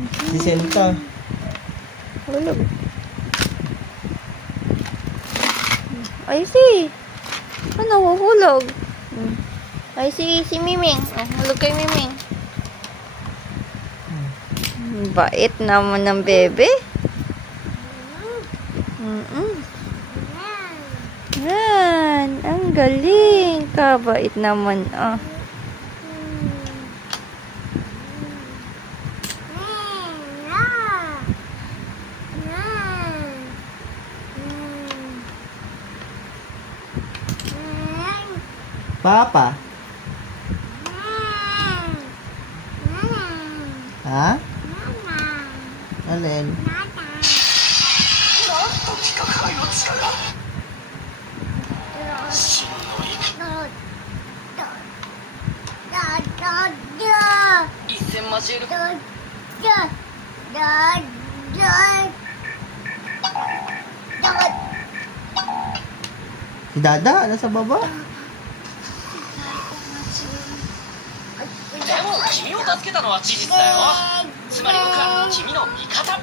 Si Senta. Hulog. Ay, si. Ano, huhulog? Ay, si Miming. Oh, hulog kay Miming. Bait naman ng bebe. Yan. Ang galing. Kabait naman. Ah. Papa? Ha? Alin? Si Dada? Nasa baba? でも君を助けたのは事実だよ。つまり僕は君の味方。